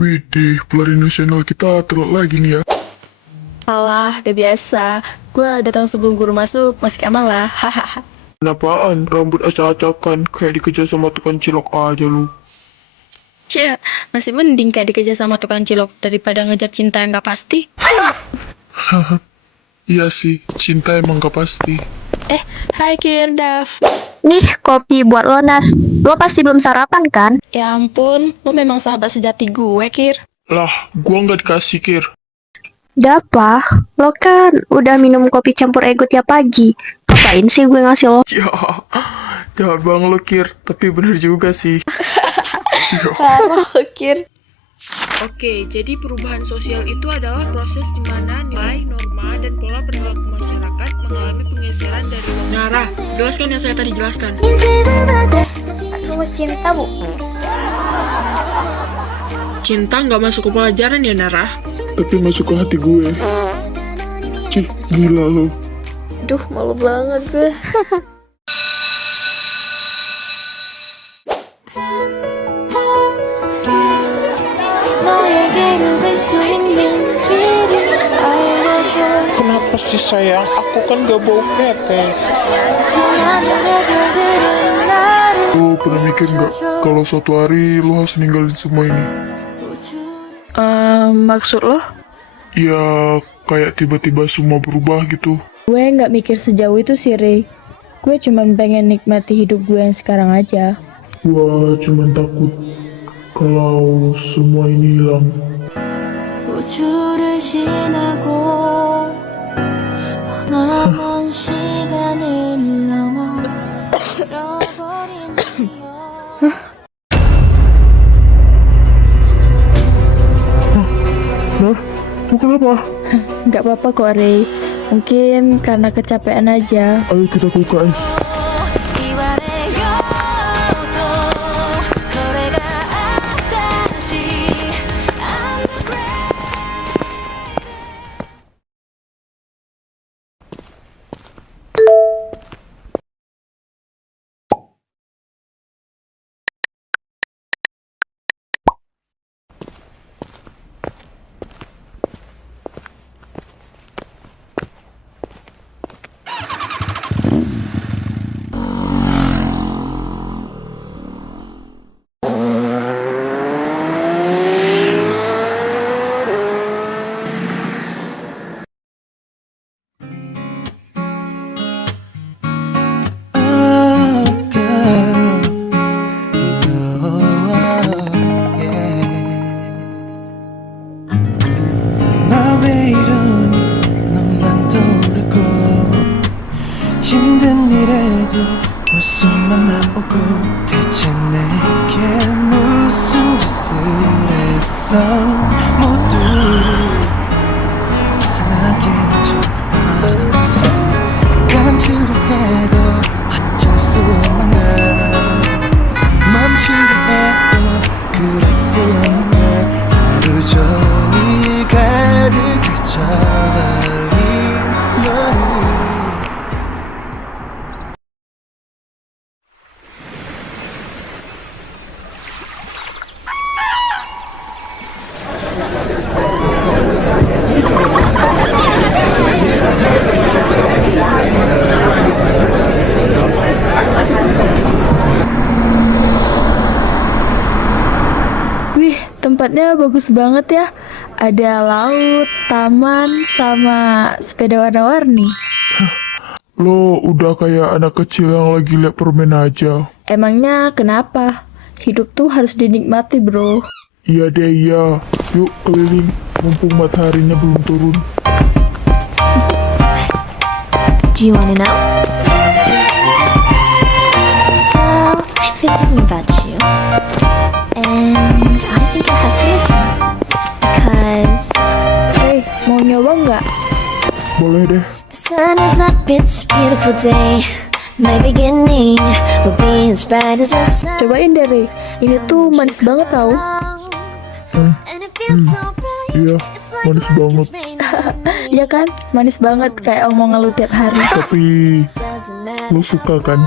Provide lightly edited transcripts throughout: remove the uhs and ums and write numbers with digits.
Widih, pelari nasional kita telat lagi nih ya. Alah, udah biasa. Gue datang sebelum guru masuk, masih aman lah. Hahaha. Kenapaan? Rambut acak-acakan, kayak dikejar sama tukang cilok aja lu. Cia, masih mending kayak dikejar sama tukang cilok daripada ngejar cinta yang gak pasti. Haha, iya sih, cinta emang gak pasti. Hai Kirdaf. Nih, kopi buat lo, Nar. Lo pasti belum sarapan, kan? Ya ampun, lo memang sahabat sejati gue, Kir. Lah, gua nggak dikasih, Kir. Dapa, lo kan udah minum kopi campur ego tiap pagi. Ngapain sih gue ngasih lo? Ya, jahat banget lo, Kir. Tapi bener juga sih. Kir. Oke, jadi perubahan sosial itu adalah proses di mana nilai, norma, dan pola perilaku masyarakat mengalami penggeseran dari Nara, jelaskan yang saya tadi jelaskan. Rumus cinta, Bu. Cinta nggak masuk ke pelajaran ya, Nara? Tapi masuk ke hati gue. Cih, gila lo. Duh, malu banget gue. Kenapa sih sayang? Aku kan gak bau ketek. Lo pernah mikir nggak kalau suatu hari lo harus ninggalin semua ini? Maksud lo? Ya, kayak tiba-tiba semua berubah gitu. Gue nggak mikir sejauh itu sih, Rey. Gue cuman pengen nikmati hidup gue yang sekarang aja. Gua cuman takut kalau semua ini hilang. 우주를 지나고 남은 시간을 넘어 잃어버린 기억. Nah, lu kenapa? Nggak apa-apa kok, Rey. Mungkin karena kecapean aja. Ayo kita ke UKS. 왜 이러니 너만 떠오르고 힘든 일에도 웃음만 나오고 대체 내게 무슨 짓을 했어 모두 이상하게 날 쳐다봐 감추려 해도 어쩔 수 없는 걸 멈추려 해도 그럴 수 없는 걸 하루 종일 가득해져버린 너를 Wih, tempatnya bagus banget ya. Ada laut, taman, sama sepeda warna-warni. Lo udah kayak anak kecil yang lagi liat permen aja. Emangnya kenapa? Hidup tuh harus dinikmati, bro. Iya deh, iya. Yuk keliling, mumpung mataharinya belum turun. Do you wanna know? Well, I've been thinking about you, and I think I have to listen. Because Hei, mau nyoba nggak? Boleh deh. the sun is up, it's a beautiful day. My beginning will be as bright as the sun. Cobain deh, Rey. Ini tuh manis banget tau. And it feels so bright. Iya, It's like manis life banget. is raining. Iya kan? Manis banget kayak omongan lu tiap hari. Tapi Doesn't matter. lo suka kan?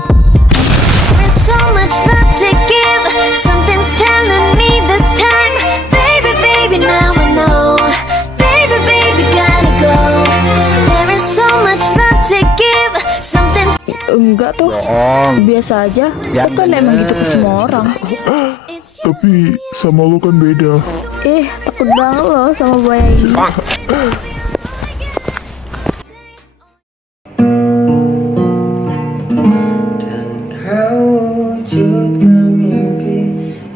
There's so much love to give. Something's telling me this time, baby, baby. biasa aja. Aku kan emang gitu ke semua orang. Tapi sama lo kan beda. Takut banget loh sama buaya ini. Kau wujudkan mimpi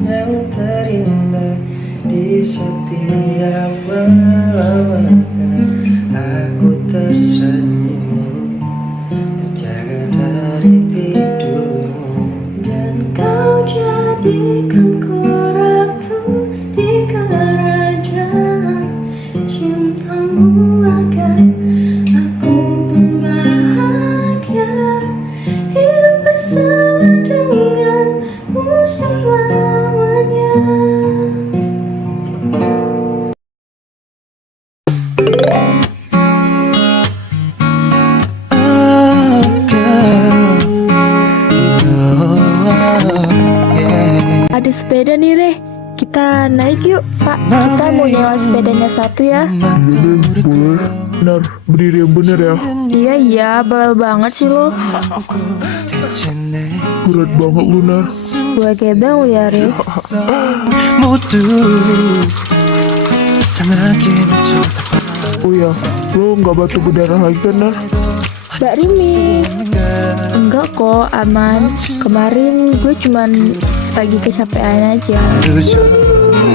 yang terindah di setiap malam aku tersenyum terjaga dari tidurmu dan kau jadikan ku ratu di kerajaan cintamu agar aku pun bahagia hidup bersama denganmu selamanya. Oh girl, oh yeah. Ada sepeda nih, Re. Kita naik yuk, Pak. Kita mau nyewa sepedanya satu ya. Boleh. Benar, berdiri yang bener ya. Iya, bawel banget sih lo. 대체 내 Berat banget lu, Nar. Gue gebeng lu ya, Re. 모두 이상하게 쳐다봐 Oh ya, lo nggak batuk berdarah lagi kan, Nar? Mbak Rumi. Enggak kok, aman. Kemarin gue cuman lagi kecapean aja. 늦어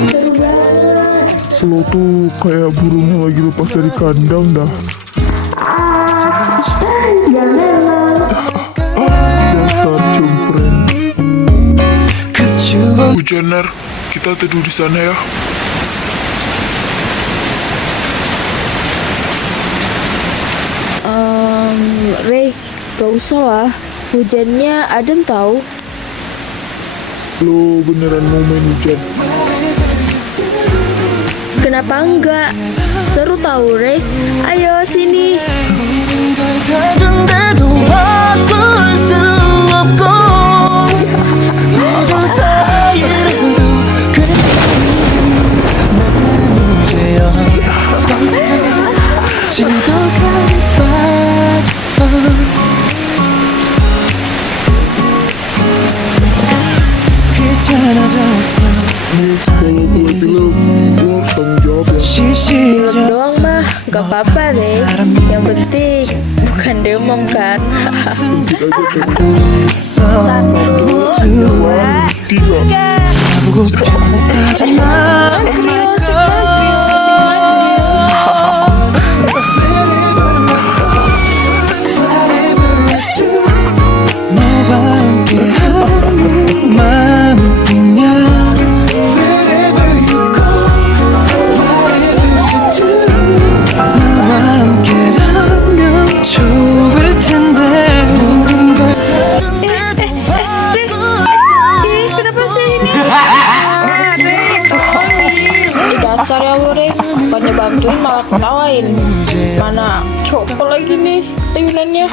Seru banget. Lo tuh kayak burung yang lagi lepas dari kandang dah. Dasar cempreng. Cause you were Hujan, Nar. Kita teduh di sana ya. Re, gak usah lah. Hujannya adem tahu. Lo beneran mau main hujan? Kenapa enggak? Seru tahu, Re. Ayo sini. 가져도 바꿀 수 없고 모두 다 이래도 나는 이제야 지도가에 빠졌어 귀찮아졌어 Kalau gue bilang, lo harus tanggung jawab ya. Doang 시시해졌어 mah, gak apa-apa, Re. Yang penting bukan demam kan. 모두 Tiga. 보고 변했다지만 너와 함께하는 마음뿐이야 Wherever you go, whatever you do 나와 함께라면 좋을 텐데 모든 걸 Kenapa sih ini? Dasar ya lu, Re. Bukannya bantuin malah ketawain. Mana copot lagi nih ayunannya.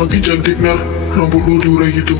Makin cantik, Nar. Rambut lo diurai gitu.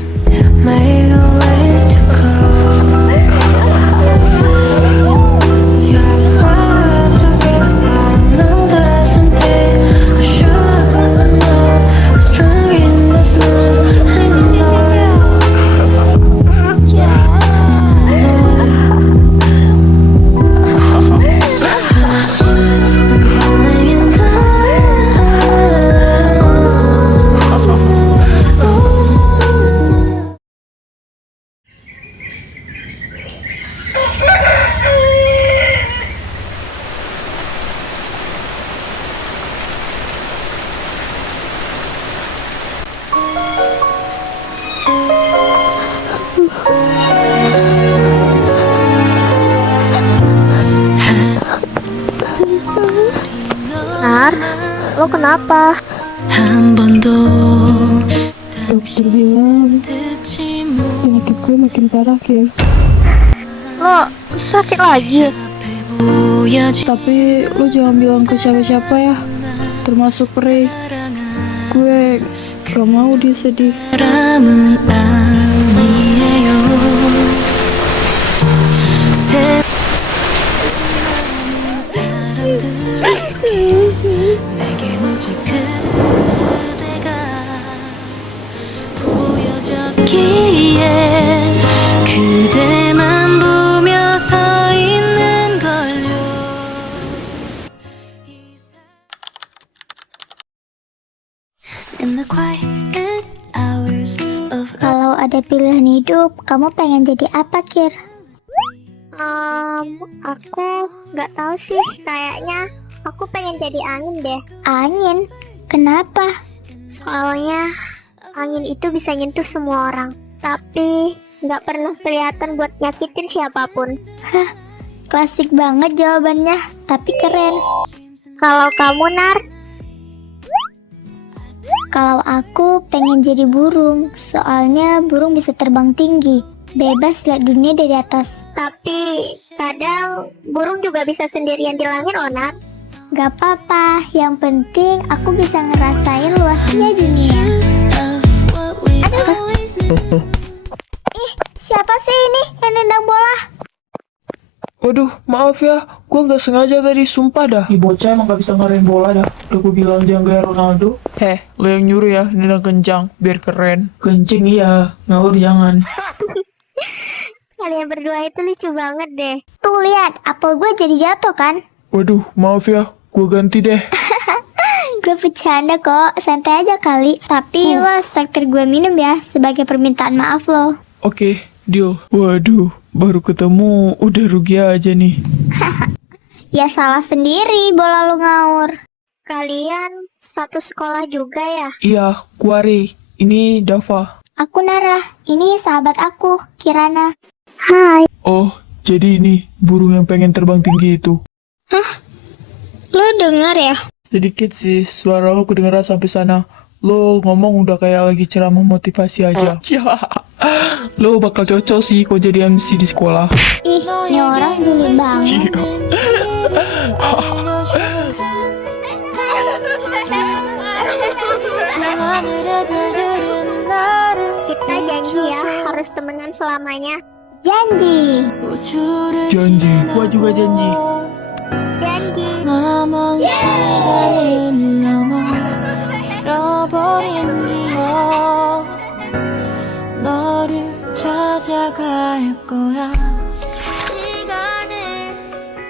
Nar, lo kenapa? 한 번도 Dokter bilang penyakit gue makin parah, guys. Lo sakit lagi? 보여진 Tapi lo jangan bilang ke siapa-siapa ya, termasuk Ray. Gue gak mau dia sedih. 사람은 아니에요 내겐 오직 그대가 보여졌기에 그대만 보며 서 있는 걸요. In the quiet hours of Kalau ada pilihan hidup, kamu pengen jadi apa, Kir? Aku nggak tahu sih. Kayaknya aku pengen jadi angin deh. Angin? Kenapa? Soalnya angin itu bisa nyentuh semua orang, tapi nggak pernah kelihatan buat nyakitin siapapun. Hah, klasik banget jawabannya, tapi keren. Kalau kamu, Nar? Kalau aku pengen jadi burung, soalnya burung bisa terbang tinggi, bebas lihat dunia dari atas. Tapi kadang burung juga bisa sendirian di langit, Onar. Gak apa-apa, yang penting aku bisa ngerasain luasnya dunia. Aduh. Ih, siapa sih ini yang nendang bola? Waduh, maaf ya, gue nggak sengaja tadi, sumpah dah. Nih bocah emang gak bisa ngarahin bola dah. Udah gue bilang dia gaya Ronaldo. Lo yang nyuruh ya, nendang kencang, biar keren. Kencing iya, ngawur jangan. Kalian berdua itu lucu banget deh. Tuh lihat, apel gue jadi jatuh kan? Waduh, maaf ya, gue ganti deh. Gue bercanda kok, santai aja kali. Tapi lo harus traktir gue minum ya, sebagai permintaan maaf lo. Oke, deal. Waduh, baru ketemu, udah rugi aja nih. Ya salah sendiri, bola lo ngawur. Kalian satu sekolah juga ya? Iya, Kuari. Ini Dava. Aku Nara, ini sahabat aku, Kirana. Hai. Oh, jadi ini burung yang pengen terbang tinggi itu. Lo denger ya? Sedikit sih, suara lo kedengeran sampai sana. Lo ngomong udah kayak lagi ceramah motivasi aja. Ya, lo bakal cocok sih kok jadi MC di sekolah. Ih, ini orang geli banget. Kita janji ya, harus temenan selamanya. Janji. Janji, gua juga janji. Janji. 남은 시간을 넘어 잃어버린 기억 너를 찾아갈 거야 시간을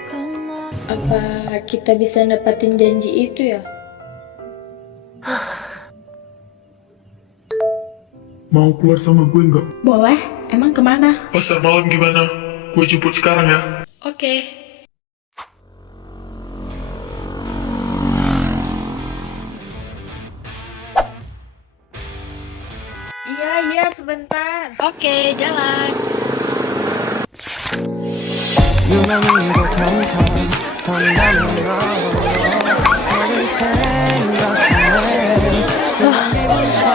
건너서 Apa kita bisa dapatin janji itu ya? Mau keluar sama gue nggak? Boleh, emang kemana? Pasar malam gimana? Gue jemput sekarang ya. Oke. Iya, sebentar. Oke, jalan. 유난히도 한다는 너를 생각해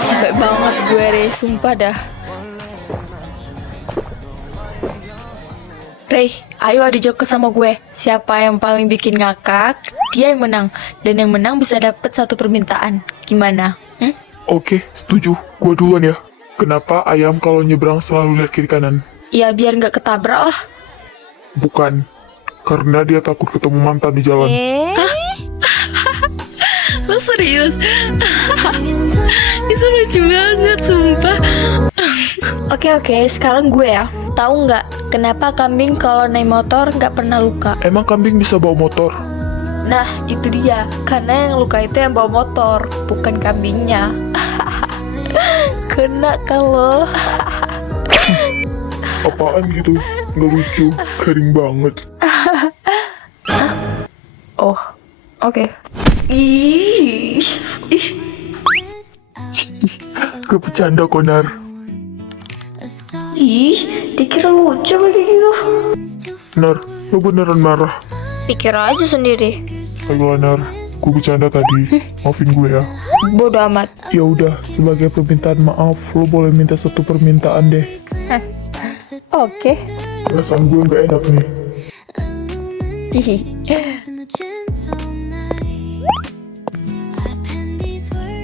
Capek banget gue Rey, sumpah dah. Rey, ayo adu joker sama gue. Siapa yang paling bikin ngakak, dia yang menang. Dan yang menang bisa dapet satu permintaan. Gimana? Oke, setuju. Gue duluan ya. Kenapa ayam kalau nyebrang selalu lihat kiri kanan? Ya biar nggak ketabrak lah. Bukan. Karena dia takut ketemu mantan di jalan. Lo serius? Itu lucu banget, sumpah. Oke, sekarang gue ya. Tahu nggak kenapa kambing kalau naik motor nggak pernah luka? Emang kambing bisa bawa motor? Nah, itu dia. Karena yang luka itu yang bawa motor, bukan kambingnya. Kena kalau. Apaan gitu? Nggak lucu. Garing banget. Oh, oke. Ih. Gue bercanda, Konar. Ih, dikira lucu begitu. Nar, lo beneran marah? Pikir aja sendiri. Ayolah, Nar. Gue bercanda tadi. Maafin gue ya. Bodoh amat. Ya udah, sebagai permintaan maaf, lo boleh minta satu permintaan deh. Oke. Perasaan gue nggak enak nih. Hihi.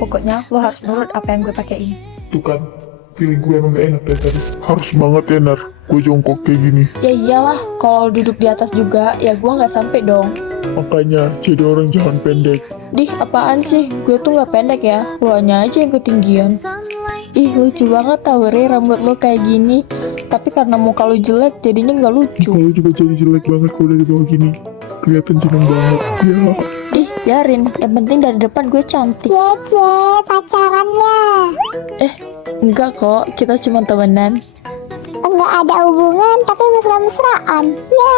Pokoknya lo harus nurut apa yang gue pakein. Tuh kan, feeling gue emang gak enak dari tadi. Harus banget ya, Nar. Gue jongkok kayak gini. Ya iyalah, kalau duduk di atas juga, ya gue nggak sampai dong. Makanya jadi orang jangan pendek. Dih, apaan sih? Gue tuh nggak pendek ya. Lo aja yang ketinggian. Ih, lucu banget tau Re, rambut lo kayak gini. Tapi karena muka lo jelek, jadinya nggak lucu. Kalau juga jadi jelek banget kalau dari bawah gini. Kelihatan jeneng banget. Ya. Ih, biarin. Yang penting dari depan gue cantik. Cie, pacarannya. Enggak kok, kita cuma temenan. Enggak ada hubungan, tapi mesra-mesraan. Ya.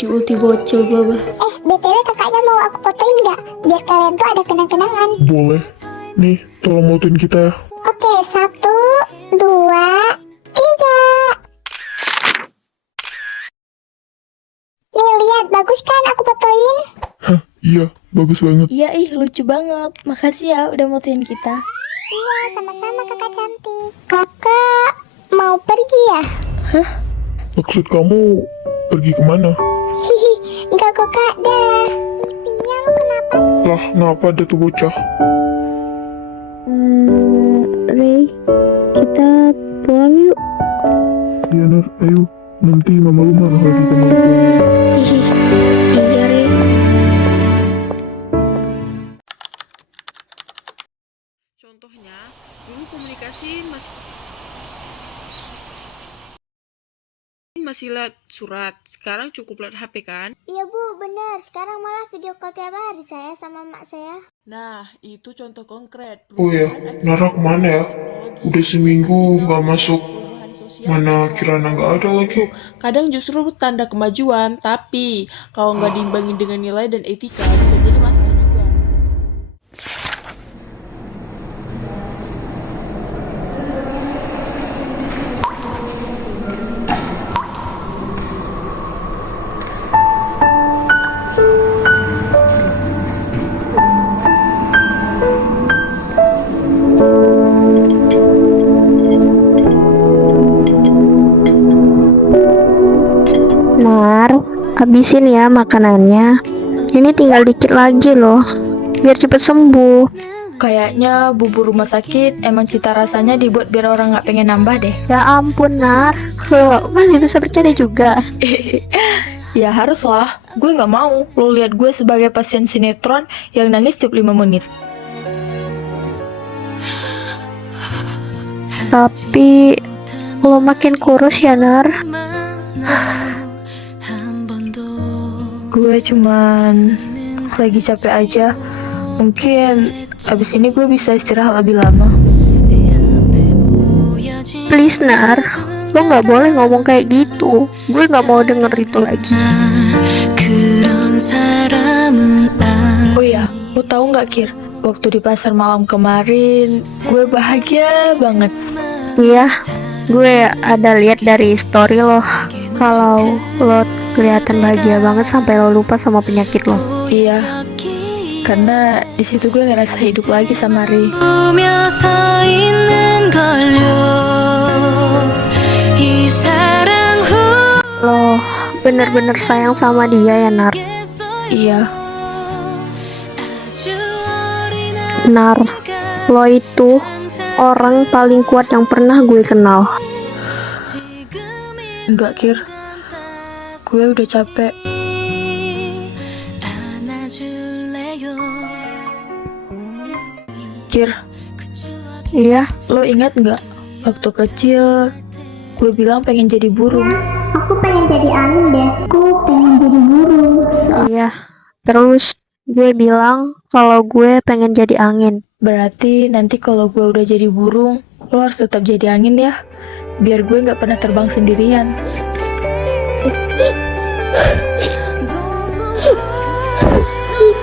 Di ulti bocil gue, bah. BTW kakaknya mau aku fotoin nggak? Biar kalian tuh ada kenang-kenangan. Boleh. Nih, tolong motoin kita ya. Oke, 1, 2, 3. Nih lihat, bagus kan aku fotoin? Hah, iya, bagus banget. Iya, lucu banget. Makasih ya udah motoin kita. Iya, sama-sama kakak cantik. Kakak mau pergi ya? Maksud kamu pergi kemana? Hihi, enggak kok kak, dah. Pia, lu kenapa sih? Lah, ngapa ada tuh bocah? Ray, kita pulang yuk. Iya, Nar, ayo. Nanti mama lu marah lagi sama lu. Hihi, iya Ray. Contohnya, dulu komunikasi masih lewat surat, sekarang cukup lewat HP kan? Iya bu, benar. Sekarang malah video call tiap hari saya sama mak saya. Nah, itu contoh konkret. Oh ya, Nara kemana ya? Udah seminggu nggak masuk. Mana Kirana nggak ada lagi. Kadang justru tanda kemajuan, tapi kalau nggak diimbangi dengan nilai dan etika, bisa jadi masalah juga. Nar, habisin ya makanannya. Ini tinggal dikit lagi loh, biar cepet sembuh. Kayaknya bubur rumah sakit emang cita rasanya dibuat biar orang nggak pengen nambah deh. Ya ampun Nar, lo masih bisa bercanda juga. Ya haruslah, gue nggak mau lo lihat gue sebagai pasien sinetron yang nangis tiap 5 menit. Tapi lo makin kurus ya Nar. Gue cuman lagi capek aja. Mungkin abis ini gue bisa istirahat lebih lama. Please Nar, lo nggak boleh ngomong kayak gitu. Gue nggak mau denger itu lagi. Oh iya, lo tahu nggak Kir? Waktu di pasar malam kemarin, gue bahagia banget. Iya, gue ada lihat dari story lo. Kalau lo kelihatan bahagia banget sampai lo lupa sama penyakit lo. Iya, karena di situ gue ngerasa hidup lagi sama Ri. Lo bener-bener sayang sama dia ya Nar. Iya, Nar, lo itu orang paling kuat yang pernah gue kenal. enggak Kir. Gue udah capek. Kir, Iya, lo ingat nggak waktu kecil gue bilang pengen jadi burung? Aku pengen jadi angin deh. Aku pengen jadi burung. iya. Terus gue bilang kalau gue pengen jadi angin. Berarti nanti kalau gue udah jadi burung, lo harus tetap jadi angin ya, biar gue nggak pernah terbang sendirian.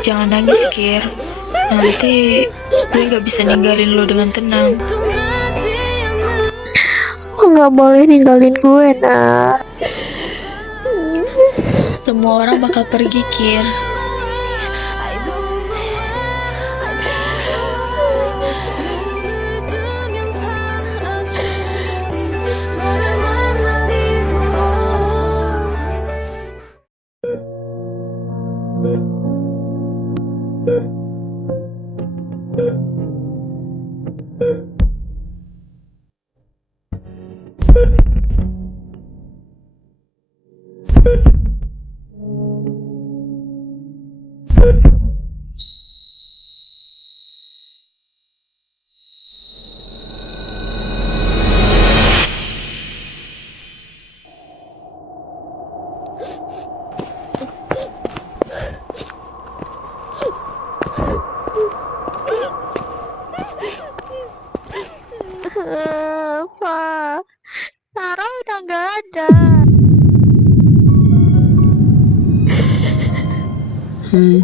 Jangan nangis Kir, nanti gue nggak bisa ninggalin lo dengan tenang. Lo nggak boleh ninggalin gue Nar. Semua orang bakal pergi Kir. Hey,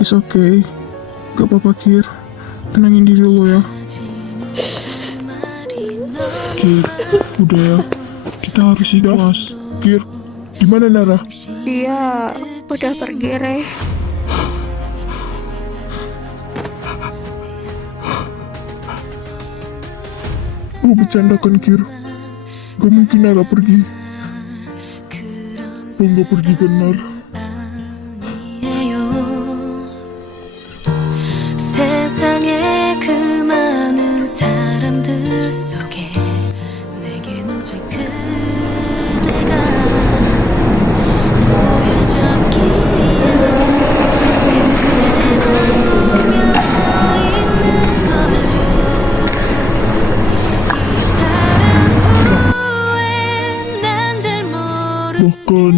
it's okay. Gak apa-apa, Kir. Tenangin diri lo ya. Kir, udah ya. Kita harus ikhlas. Kir, gimana Nara? Dia udah pergi, Rey. Lo bercanda kan, Kir? Gak mungkin Nara pergi. Lo gak pergi kan, Nar? 세상에 그 많은 사람들 속에 내겐 오직 그대가 보여줬기에 그대만 보며 서 있는 걸로 이 사랑 후에 난 잘 Bahkan,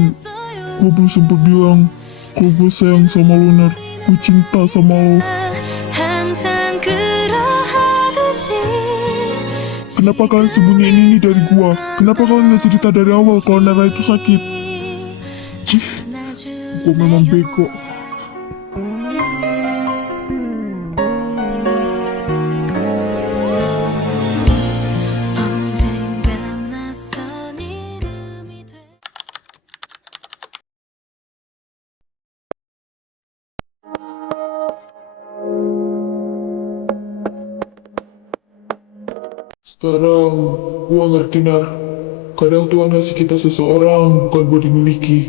gue belum sempet bilang kalau gue sayang sama lo, Nar. Gue cinta sama lo. 항상 그러하듯이 Kenapa kalian sembunyiin ini dari gua? Kenapa kalian gak cerita dari awal kalau Nara itu sakit? Cih, gua memang bego. 언젠간 낯선 이름이 돼 Sekarang, gua ngerti, Nar. Kadang Tuhan ngasih kita seseorang bukan buat dimiliki,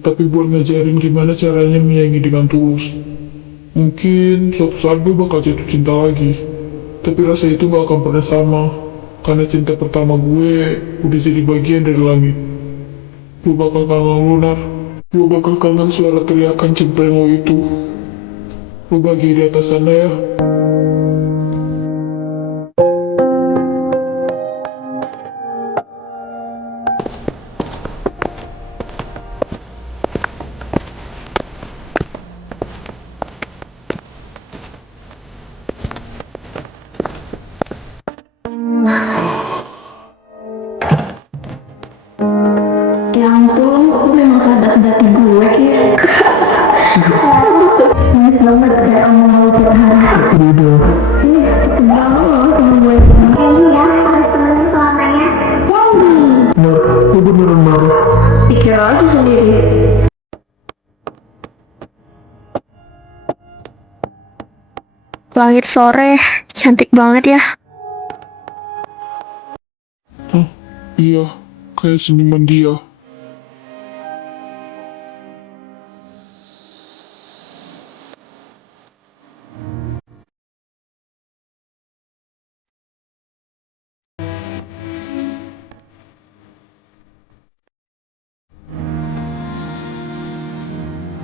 tapi buat ngajarin gimana caranya menyayangi dengan tulus. Mungkin suatu saat gue bakal jatuh cinta lagi, tapi rasa itu gak akan pernah sama, karena cinta pertama gue udah jadi bagian dari langit. Gue bakal kangen lo, Nar. Gue bakal kangen suara teriakan cempreng lo itu. Lo bahagia di atas sana ya. Ya ampun, kok memang sadak-sadak gue, Kir. Nangis banget kayak omong lo tiap hari. Ih, tegang lo sama gue. Iya, harus temenin selamanya. Jadi, Nar, lo beneran marah. Pikir aja sendiri. Langit sore, cantik banget ya. Hah? Iya, kayak senyuman dia.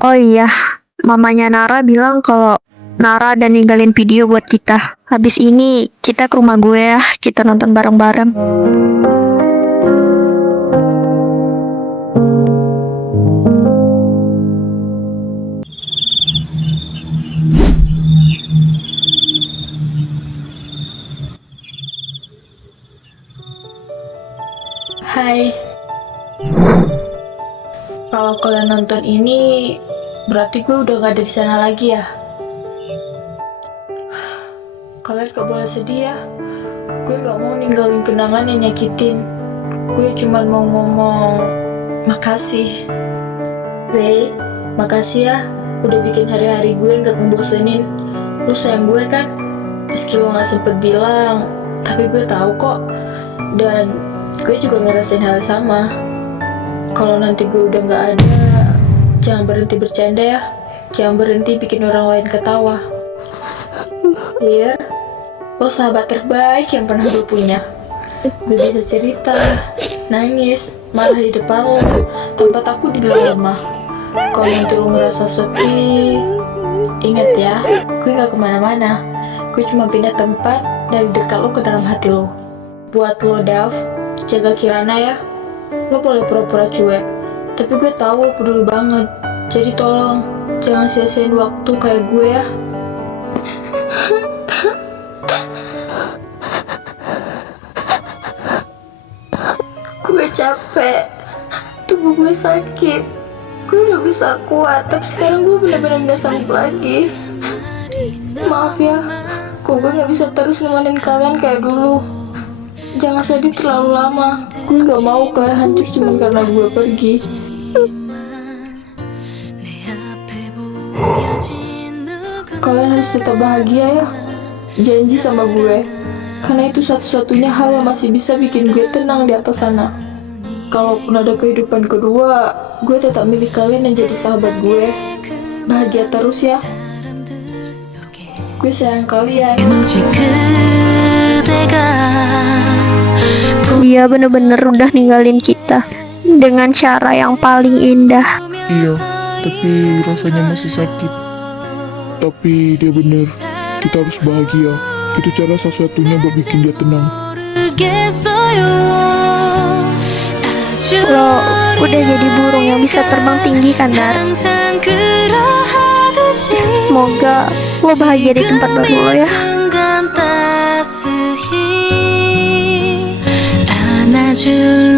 Oh iya, mamanya Nara bilang kalau Nara ada ninggalin video buat kita. Habis ini kita ke rumah gue ya, kita nonton bareng-bareng. Hai. Kalau kalian nonton ini, berarti gue udah gak ada di sana lagi ya. Kalian gak boleh sedih ya. Gue gak mau ninggalin kenangan yang nyakitin. Gue cuma mau ngomong makasih. Ray, makasih ya. Udah bikin hari-hari gue gak ngebosenin. Lu sayang gue kan? Meski lo gak sempet bilang, tapi gue tahu kok. Dan gue juga ngerasain hal sama. Kalau nanti gue udah gak ada, jangan berhenti bercanda ya. Jangan berhenti bikin orang lain ketawa. Dear, lo sahabat terbaik yang pernah gue punya. Gue bisa cerita, nangis, marah di depan lo, tanpa takut dibilang lemah. Kalau nanti lo ngerasa sepi, ingat ya, gue gak kemana-mana. Gue cuma pindah tempat dari dekat lo ke dalam hati lo. Buat lo, Dav, jaga Kirana ya. Lo boleh pura-pura cuek, tapi gue tahu lo peduli banget. Jadi tolong, jangan sia-siain waktu kayak gue ya. Gue capek, tubuh gue sakit. Gue udah bisa kuat, tapi sekarang gue bener-bener gak sanggup lagi. Maaf ya, kok gue gak bisa terus nemenin kalian kayak dulu. Jangan sedih terlalu lama. Gue gak mau kalian hancur cuma karena gue pergi. Kalian harus tetap bahagia ya. Janji sama gue. Karena itu satu-satunya hal yang masih bisa bikin gue tenang di atas sana. Kalaupun ada kehidupan kedua, gue tetap milih kalian yang jadi sahabat gue. Bahagia terus ya. Gue sayang kalian. Dia bener-bener udah ninggalin kita dengan cara yang paling indah. Iya, tapi rasanya masih sakit. Tapi dia bener, kita harus bahagia. Itu cara satu-satunya buat bikin dia tenang. Lo udah jadi burung yang bisa terbang tinggi kan, Nar? Semoga lo bahagia di tempat baru lo ya. 안아줄